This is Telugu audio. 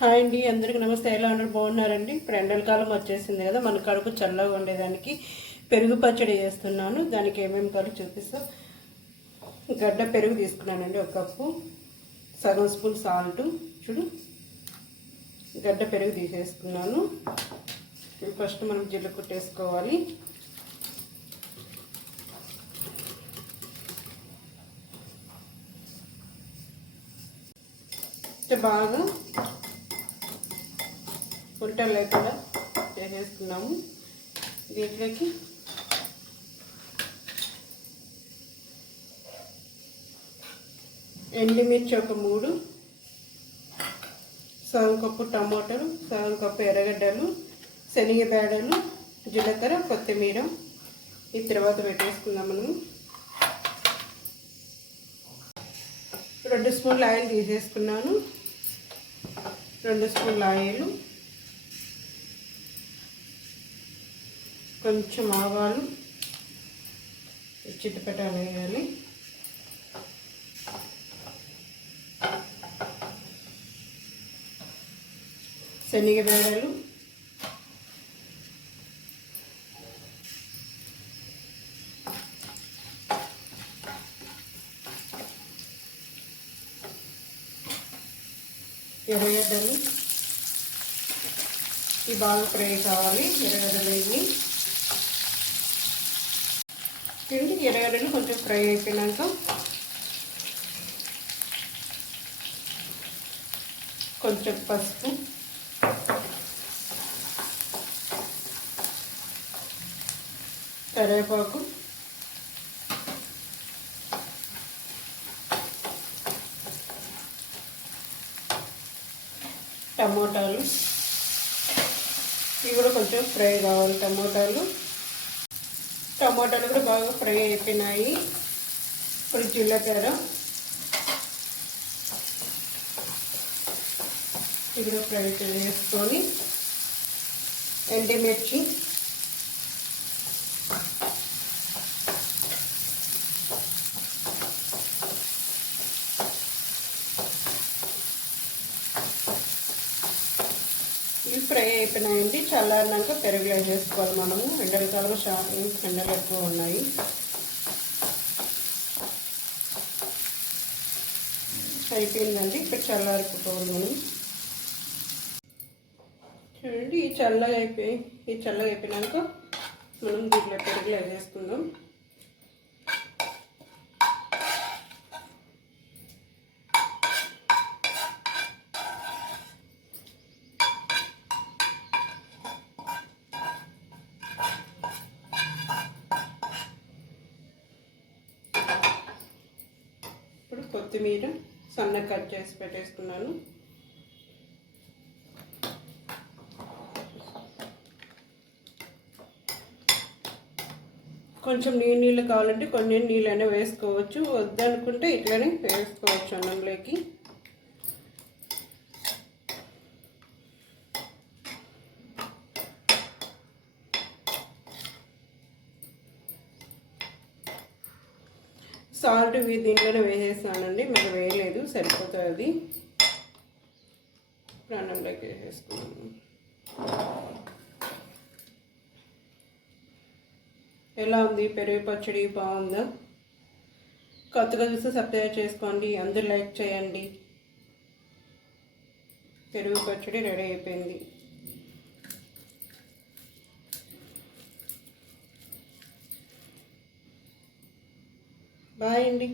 హాయ్ అండి, అందరికీ నమస్తే. ఎలా ఉన్నారు? బాగున్నారండి? ఇప్పుడు ఎండలకాలం వచ్చేసింది కదా, మన కడుపు చల్లగా ఉండేదానికి పెరుగు పచ్చడి చేస్తున్నాను. దానికి ఏమేమి కావాలో చూపిస్తా. గడ్డ పెరుగు తీసుకున్నానండి, ఒక కప్పు. సగం స్పూన్ సాల్ట్. చూడు, గడ్డ పెరుగు తీసేసుకున్నాను. ఫస్ట్ మనం జీలకర్ర కొట్టేసుకోవాలి. బాగా ఉల్టలు లేకుండా చేసేసుకున్నాము. దీంట్లోకి ఎండుమిర్చి ఒక 3, సగం కప్పు టమాటాలు, సగం కప్పు ఎర్రగడ్డలు, శనగబేడలు, జీలకర్ర, కొత్తిమీర. ఈ తర్వాత పెట్టేసుకుందాం. మనము 2 స్పూన్ల ఆయిల్ తీసేసుకున్నాను. 2 స్పూన్ల ఆయిల్, కొంచెం ఆవాలు చిట్టపట వేయాలి. శనగబేడలు, ఎర్రగడ్డలు. ఈ బాగా ఫ్రై కావాలి. ఎర్రగడ్డలు ఇవి ఎర్రగడ్డలు కొంచెం ఫ్రై అయిపోయినాక కొంచెం పసుపు, కరివేపాకు, టమోటాలు. ఇవి కూడా కొంచెం ఫ్రై కావాలి. టమోటాలు కూడా బాగా ఫ్రై అయిపోయినాయి. ఇప్పుడు జీలకర్ర, ఇది కూడా ఫ్రై చేసుకొని ఎండుమిర్చి, ఇవి ఫ్రై అయిపోయినాయండి. చల్లారినాక పెరుగులో చేసుకోవాలి మనము. ఎండలకాలంలో ఎండలు ఎక్కువ ఉన్నాయి. అయిపోయిందండి. ఇప్పుడు చల్లారిపోవాలి మనం. చూడండి, ఈ చల్లగా అయిపోయినాక మనం దీంట్లో పెరుగులో వేసుకుందాం. ఇప్పుడు కొత్తిమీర సన్నగా కట్ చేసి పెట్టేసుకున్నాను. కొంచెం నీళ్ళు కావాలంటే కొన్ని నీళ్ళైనా వేసుకోవచ్చు, వద్దనుకుంటే ఇట్లనే వేసుకోవచ్చు అన్నంలోకి. సాల్ట్ దీంట్లోనే వేసేసానండి, మీకు వేయలేదు, సరిపోతుంది. అన్నంలోకి వేసేసుకున్నాను. ఎలా ఉంది పెరుగు పచ్చడి? బాగుందా? కొత్తగా చూస్తే సబ్స్క్రైబ్ చేసుకోండి. అందరూ లైక్ చేయండి. పెరుగు పచ్చడి రెడీ అయిపోయింది. బాయ్ అండి.